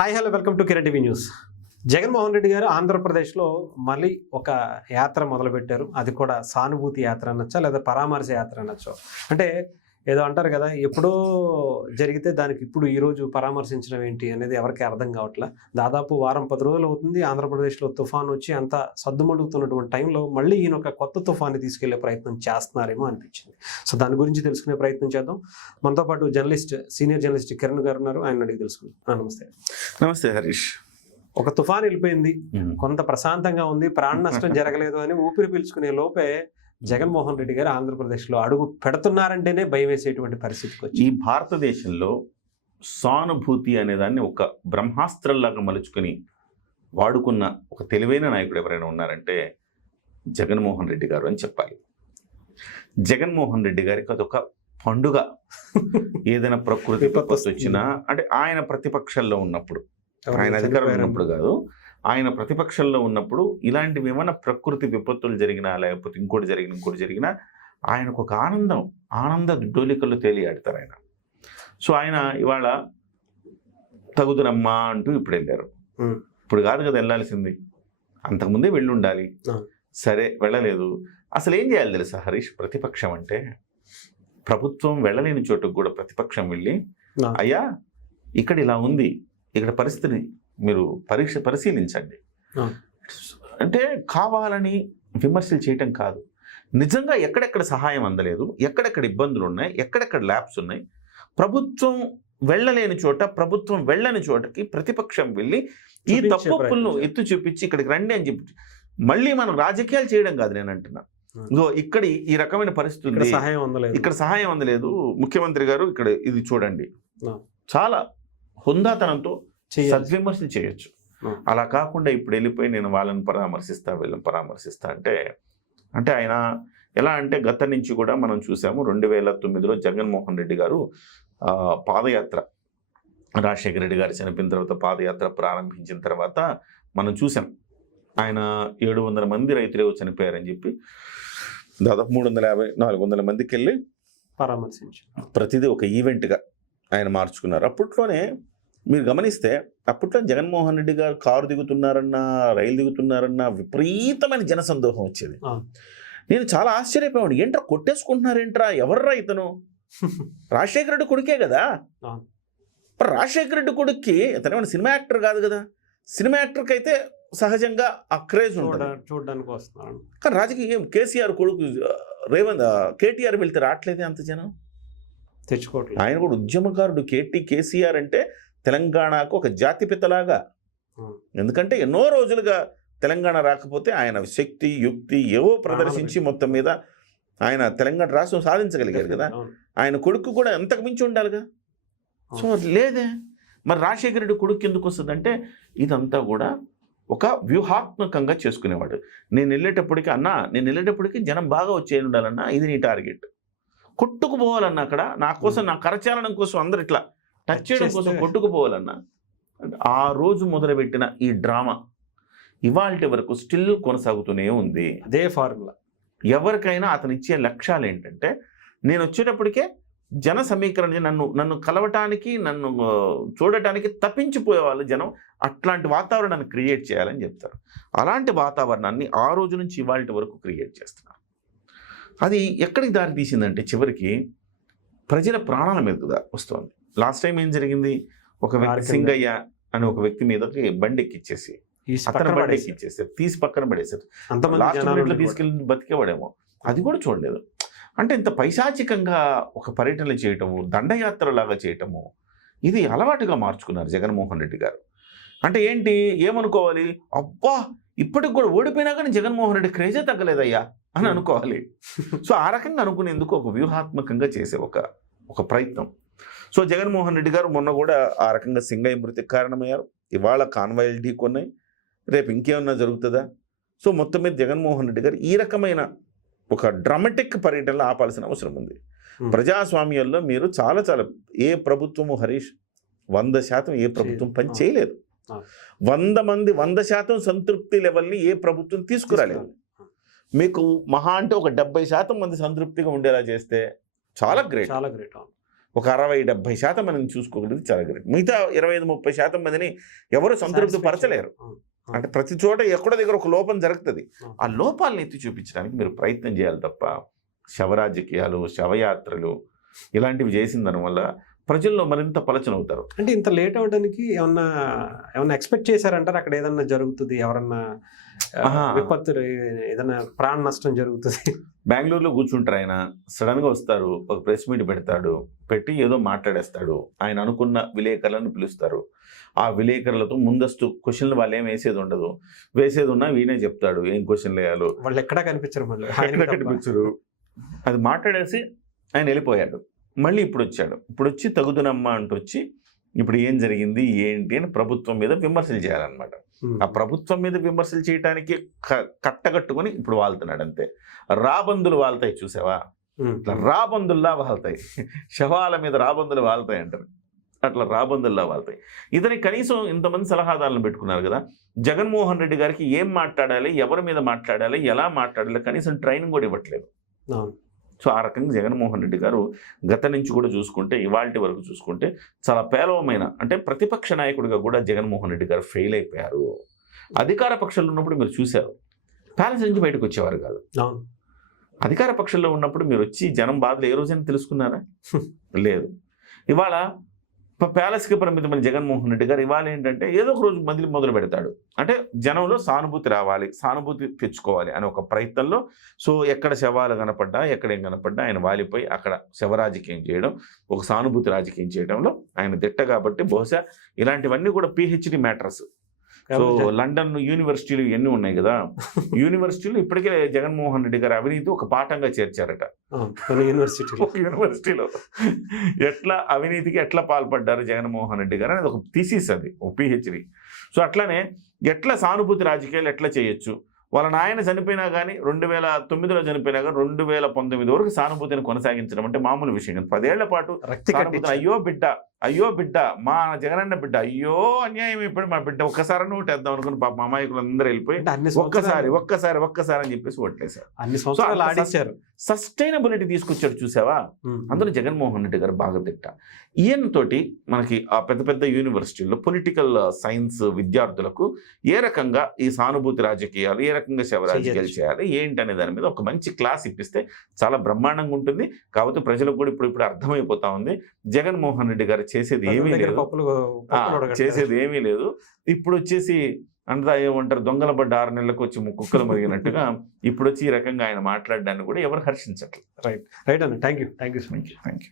Hi hello welcome to Kiran TV news. Jaganmohan Reddy గారు ఆంధ్రప్రదేశ్లో మళ్ళీ ఒక యాత్ర మొదలుపెట్టారు. అది కూడా సానుభూతి యాత్ర అనొచ్చా లేదా పరామర్శ యాత్ర అనొచ్చా? అంటే ఏదో అంటారు కదా, ఎప్పుడో జరిగితే దానికి ఇప్పుడు ఈరోజు పరామర్శించడం ఏంటి అనేది ఎవరికి అర్థం కావట్లా. దాదాపు వారం 10 రోజులు అవుతుంది ఆంధ్రప్రదేశ్లో తుఫాన్ వచ్చి అంత సద్దుమణుగుతున్నటువంటి టైంలో మళ్ళీ ఈయన ఒక కొత్త తుఫాన్ని తీసుకెళ్లే ప్రయత్నం చేస్తున్నారేమో అనిపించింది. సో దాని గురించి తెలుసుకునే ప్రయత్నం చేద్దాం. మనతో పాటు సీనియర్ జర్నలిస్ట్ కిరణ్ గారు ఉన్నారు. ఆయన అడిగి తెలుసుకుందాం. నమస్తే. నమస్తే హరీష్. ఒక తుఫాన్ వెళ్ళిపోయింది, కొంత ప్రశాంతంగా ఉంది, ప్రాణ నష్టం జరగలేదు అని ఊపిరి పీల్చుకునే లోపే జగన్మోహన్ రెడ్డి గారు ఆంధ్రప్రదేశ్లో అడుగు పెడుతున్నారంటేనే భయం వేసేటువంటి పరిస్థితికి వచ్చి ఈ భారతదేశంలో సానుభూతి అనేదాన్ని ఒక బ్రహ్మాస్త్రంలాగా మలుచుకొని వాడుకున్న ఒక తెలివైన నాయకుడు ఎవరైనా ఉన్నారంటే జగన్మోహన్ రెడ్డి గారు అని చెప్పాలి. జగన్మోహన్ రెడ్డి గారికి అదొక పండుగ. ఏదైనా ప్రకృతి విపత్తు వచ్చినా, అంటే ఆయన ప్రతిపక్షంలో ఉన్నప్పుడు, ఆయన అధికారంలో ఉన్నప్పుడు కాదు, ఆయన ప్రతిపక్షంలో ఉన్నప్పుడు ఇలాంటివి ఏమైనా ప్రకృతి విపత్తులు జరిగినా లేకపోతే ఇంకోటి జరిగినా ఆయనకు ఒక ఆనంద డోలికల్లో తేలియాడతారు ఆయన. సో ఆయన ఇవాళ తగుదనమ్మా అంటూ ఇప్పుడు వెళ్ళారు. ఇప్పుడు కాదు కదా వెళ్ళాల్సింది, అంతకుముందే వెళ్ళి ఉండాలి. సరే వెళ్ళలేదు. అసలు ఏం చేయాలి తెలుసా హరీష్? ప్రతిపక్షం అంటే ప్రభుత్వం వెళ్ళలేని చోటుకు కూడా ప్రతిపక్షం వెళ్ళి, అయ్యా ఇక్కడ ఇలా ఉంది, ఇక్కడ పరిస్థితిని మీరు పరిశీలించండి అంటే కావాలని విమర్శలు చేయటం కాదు. నిజంగా ఎక్కడెక్కడ సహాయం అందలేదు, ఎక్కడెక్కడ ఇబ్బందులు ఉన్నాయి, ఎక్కడెక్కడ ల్యాబ్స్ ఉన్నాయి, ప్రభుత్వం వెళ్ళలేని చోట, ప్రభుత్వం వెళ్ళని చోటకి ప్రతిపక్షం వెళ్ళి ఈ తప్పులను ఎత్తు చూపించి ఇక్కడికి రండి అని చెప్పి, మళ్ళీ మనం రాజకీయాలు చేయడం కాదు నేను అంటున్నా. ఇగో ఇక్కడ ఈ రకమైన పరిస్థితి ఉంది, ఇక్కడ సహాయం అందలేదు, ముఖ్యమంత్రి గారు ఇక్కడ ఇది చూడండి, చాలా హుందాతనంతో సద్విమర్శలు చేయొచ్చు. అలా కాకుండా ఇప్పుడు వెళ్ళిపోయి నేను వాళ్ళని వీళ్ళని పరామర్శిస్తా అంటే ఆయన ఎలా అంటే గత నుంచి కూడా మనం చూసాము. 2009లో జగన్మోహన్ రెడ్డి గారు పాదయాత్ర, రాజశేఖర రెడ్డి గారు చనిపోయిన తర్వాత పాదయాత్ర ప్రారంభించిన తర్వాత మనం చూసాం. ఆయన 700 మంది రైతులు చనిపోయారని చెప్పి దాదాపు 350-400 మందికి వెళ్ళి పరామర్శించి ప్రతిదీ ఒక ఈవెంట్గా ఆయన మార్చుకున్నారు. అప్పట్లోనే మీరు గమనిస్తే అప్పట్లో జగన్మోహన్ రెడ్డి గారు కారు దిగుతున్నారన్నా, రైలు దిగుతున్నారన్నా విపరీతమైన జనసందోహం వచ్చేది. నేను చాలా ఆశ్చర్యపోయాను, ఏంట్రా కొట్టేసుకుంటున్నారేంట్రా, ఎవర్రా ఇతను? రాజశేఖర రెడ్డి కొడుకే కదా. మరి రాజశేఖర రెడ్డి కొడుక్కి ఇతనేమైనా సినిమా యాక్టర్ కాదు కదా. సినిమా యాక్టర్కి అయితే సహజంగా ఆ క్రేజ్ ఉంటుంది, చూడడానికి వస్తున్నాను. కానీ రాజకీయం కేసీఆర్ కొడుకు కేటీఆర్ వెళ్తే రావట్లేదే అంత జనం, తెచ్చుకోవట్లేదు. ఆయన కూడా ఉద్యమకారుడు. కేసీఆర్ అంటే తెలంగాణకు ఒక జాతిపితలాగా. ఎందుకంటే ఎన్నో రోజులుగా తెలంగాణ రాకపోతే ఆయన శక్తి యుక్తి ఏవో ప్రదర్శించి మొత్తం మీద ఆయన తెలంగాణ రాష్ట్రం సాధించగలిగారు కదా. ఆయన కొడుకు కూడా ఎంతకు మించి ఉండాలిగా. సో లేదే. మరి రాజశేఖర రెడ్డి కొడుకు ఎందుకు వస్తుందంటే ఇదంతా కూడా ఒక వ్యూహాత్మకంగా చేసుకునేవాడు. నేను వెళ్ళేటప్పటికి జనం బాగా వచ్చేది ఉండాలన్నా, ఇది నీ టార్గెట్. కొట్టుకుపోవాలన్నా అక్కడ నా కోసం, నా కరచాలనం కోసం, అందరు ఇట్లా టచ్ చేయడం కోసం కొట్టుకుపోవాలన్నా, ఆ రోజు మొదలుపెట్టిన ఈ డ్రామా ఇవాళ వరకు స్టిల్ కొనసాగుతూనే ఉంది. అదే ఫార్ములా. ఎవరికైనా అతను ఇచ్చే లక్ష్యాలు ఏంటంటే, నేను వచ్చేటప్పటికే జన సమీకరణ, నన్ను కలవటానికి, నన్ను చూడటానికి తప్పించిపోయే వాళ్ళు జనం, అట్లాంటి వాతావరణాన్ని క్రియేట్ చేయాలని చెప్తారు. అలాంటి వాతావరణాన్ని ఆ రోజు నుంచి ఇవాళ వరకు క్రియేట్ చేస్తున్నారు. అది ఎక్కడికి దారి తీసిందంటే చివరికి ప్రజల ప్రాణాల మీద వస్తుంది. లాస్ట్ టైం ఏం జరిగింది, ఒక వ్యక్తి సింగయ్య అనే ఒక వ్యక్తి మీదకి బండి ఎక్కిచ్చేసి, అతను బండి ఎక్కిచ్చేసారు, తీసి పక్కన పడేశారు. తీసుకెళ్ళి బతికేవాడేమో, అది కూడా చూడలేదు. అంటే ఇంత పైశాచికంగా ఒక పర్యటనలు చేయటము, దండయాత్రలాగా చేయటము, ఇది అలవాటుగా మార్చుకున్నారు జగన్మోహన్ రెడ్డి గారు. అంటే ఏంటి, ఏమనుకోవాలి, అబ్బా ఇప్పటికి కూడా ఓడిపోయినా కానీ జగన్మోహన్ రెడ్డి క్రేజే తగ్గలేదయ్యా అని అనుకోవాలి. సో ఆ రకంగా అనుకునేందుకు ఒక వ్యూహాత్మకంగా చేసే ఒక ప్రయత్నం. సో జగన్మోహన్ రెడ్డి గారు మొన్న కూడా ఆ రకంగా సింగయ్య మృతికి కారణమయ్యారు. ఇవాళ కాన్వాయిల్ ఢీకొన్నాయి, రేపు ఇంకేమన్నా జరుగుతుందా? సో మొత్తం మీద జగన్మోహన్ రెడ్డి గారు ఈ రకమైన ఒక డ్రామాటిక్ పర్యటనలు ఆపాల్సిన అవసరం ఉంది. ప్రజాస్వామ్యంలో మీరు చాలా ఏ ప్రభుత్వము హరీష్ 100% ఏ ప్రభుత్వం పని చేయలేదు. 100 మంది 100% సంతృప్తి లెవెల్ని ఏ ప్రభుత్వం తీసుకురాలేదు. మీకు మహా అంటే ఒక 70% మంది సంతృప్తిగా ఉండేలా చేస్తే చాలా గ్రేట్. ఒక 60-70% మందిని చూసుకోగలిగితే చాలా గ్రేట్. మిగతా 25-30% మందిని ఎవరు సంతృప్తి పరచలేరు. అంటే ప్రతి చోట ఎక్కడో దగ్గర ఒక లోపం జరుగుతుంది. ఆ లోపాలను ఎత్తి చూపించడానికి మీరు ప్రయత్నం చేయాలి తప్ప శవరాజకీయాలు, శవయాత్రలు ఇలాంటివి చేసిన దానివల్ల ప్రజల్లో మరింత పలచనవుతారు. అంటే ఇంత లేట్ అవడానికి ఏమన్నా ఎక్స్పెక్ట్ చేశారంటారు? అక్కడ ఏదన్నా జరుగుతుంది, ఎవరన్నా విపత్తులు, ఏదైనా ప్రాణ నష్టం జరుగుతుంది? బెంగళూరులో కూర్చుంటారు ఆయన, సడన్గా వస్తారు, ఒక ప్రెస్ మీట్ పెడతాడు, పెట్టి ఏదో మాట్లాడేస్తాడు. ఆయన అనుకున్న విలేకరులను పిలుస్తారు. ఆ విలేకరులతో ముందస్తు క్వశ్చన్లు వాళ్ళు ఏం వేసేది ఉండదు, వేసేది ఉన్నా వీనే చెప్తాడు ఏం క్వశ్చన్లు వేయాలో. వాళ్ళు ఎక్కడా కనిపించరు, మళ్ళీ కనిపించరు. అది మాట్లాడేసి ఆయన వెళ్ళిపోయాడు. మళ్ళీ ఇప్పుడు వచ్చాడు. ఇప్పుడు వచ్చి తగుదునమ్మా అంటూ వచ్చి ఇప్పుడు ఏం జరిగింది ఏంటి అని ప్రభుత్వం మీద విమర్శలు చేయాలన్నమాట. ఆ ప్రభుత్వం మీద విమర్శలు చేయడానికి కట్టగట్టుకొని ఇప్పుడు వాళ్తున్నాడు అంతే. రాబందులు వాళ్తాయి చూసావా, ఇట్లా రాబందుల్లా వాళ్తాయి. శవాల మీద రాబందులు వాళ్తాయి అంటారు, అట్లా రాబందుల్లా వాళ్తాయి. ఇతనికి కనీసం ఇంతమంది సలహాదారులను పెట్టుకున్నారు కదా, జగన్మోహన్ రెడ్డి గారికి ఏం మాట్లాడాలి, ఎవరి మీద మాట్లాడాలి, ఎలా మాట్లాడాలి, కనీసం ట్రైనింగ్ కూడా ఇవ్వట్లేదు. సో ఆ రకంగా జగన్మోహన్ రెడ్డి గారు గత నుంచి కూడా చూసుకుంటే ఇవాల్టి వరకు చూసుకుంటే చాలా పేలవమైన, అంటే ప్రతిపక్ష నాయకుడిగా కూడా జగన్మోహన్ రెడ్డి గారు ఫెయిల్ అయిపోయారు. అధికార పక్షంలో ఉన్నప్పుడు మీరు చూశారు, ప్యాలెస్ నుంచి బయటకు వచ్చేవారు కాదు. అధికార పక్షంలో ఉన్నప్పుడు మీరు వచ్చి జనం బాధలు ఏ రోజైనా తెలుసుకున్నారా? లేదు. ఇవాళ ప్యాలెస్కి పరిమితమైన జగన్మోహన్ రెడ్డి గారు ఇవాళ ఏంటంటే ఏదో ఒక రోజు మొదలు పెడతాడు. అంటే జనంలో సానుభూతి రావాలి, సానుభూతి తెచ్చుకోవాలి అనే ఒక ప్రయత్నంలో. సో ఎక్కడ శవాలు కనపడ్డా, ఎక్కడేం కనపడ్డా ఆయన వాలిపోయి అక్కడ శవ రాజకీయం చేయడం, ఒక సానుభూతి రాజకీయం చేయడంలో ఆయన దిట్ట. కాబట్టి బహుశా ఇలాంటివన్నీ కూడా PhD మ్యాటర్స్. సో లండన్ యూనివర్సిటీలు ఎన్ని ఉన్నాయి కదా, యూనివర్సిటీలు ఇప్పటికే జగన్మోహన్ రెడ్డి గారు అవినీతి ఒక పాఠంగా చేర్చారట. యూనివర్సిటీలో ఎట్లా అవినీతికి ఎట్లా పాల్పడ్డారు జగన్మోహన్ రెడ్డి గారు అనేది ఒక థీసిస్, అది ఒక PhD. సో అట్లానే ఎట్లా సానుభూతి రాజకీయాలు ఎట్లా చేయొచ్చు, వాళ్ళ నాయన చనిపోయినా కానీ 2009లో చనిపోయినా కానీ 2019 వరకు సానుభూతిని కొనసాగించడం అంటే మామూలు విషయం కాదు. 10 ఏళ్ల పాటు అయ్యో బిడ్డ మా జగనన్న బిడ్డ, అయ్యో అన్యాయం ఇప్పుడు మా బిడ్డ, ఒక్కసారి ఓటేద్దాం అనుకుని పాప అమాయకులు అందరూ వెళ్ళిపోయి ఒక్కసారి అని చెప్పేసి ఓట్లేశారు. సస్టైనబిలిటీ తీసుకొచ్చాడు చూసావా, అందులో జగన్మోహన్ రెడ్డి గారు బాగా తిట్ట. ఈయనతోటి మనకి ఆ పెద్ద పెద్ద యూనివర్సిటీల్లో పొలిటికల్ సైన్స్ విద్యార్థులకు ఏ రకంగా ఈ సానుభూతి రాజకీయాలు, ఏ రకంగా శవ రాజకీయాలు చేయాలి ఏంటి అనే దాని మీద ఒక మంచి క్లాస్ ఇప్పిస్తే చాలా బ్రహ్మాండంగా ఉంటుంది. కాబట్టి ప్రజలకు కూడా ఇప్పుడు అర్థమైపోతా ఉంది జగన్మోహన్ రెడ్డి గారు చేసేది ఏమీ లేదు. ఇప్పుడు వచ్చేసి అంతా ఏమంటారు, దొంగల పడ్డ 6 నెలలకు వచ్చి కుక్కలు మరిగినట్టుగా ఇప్పుడు వచ్చి ఈ రకంగా ఆయన మాట్లాడడాన్ని కూడా ఎవరు హర్షించట్లేదు. రైట్ అన్న, thank you so much. Thank you.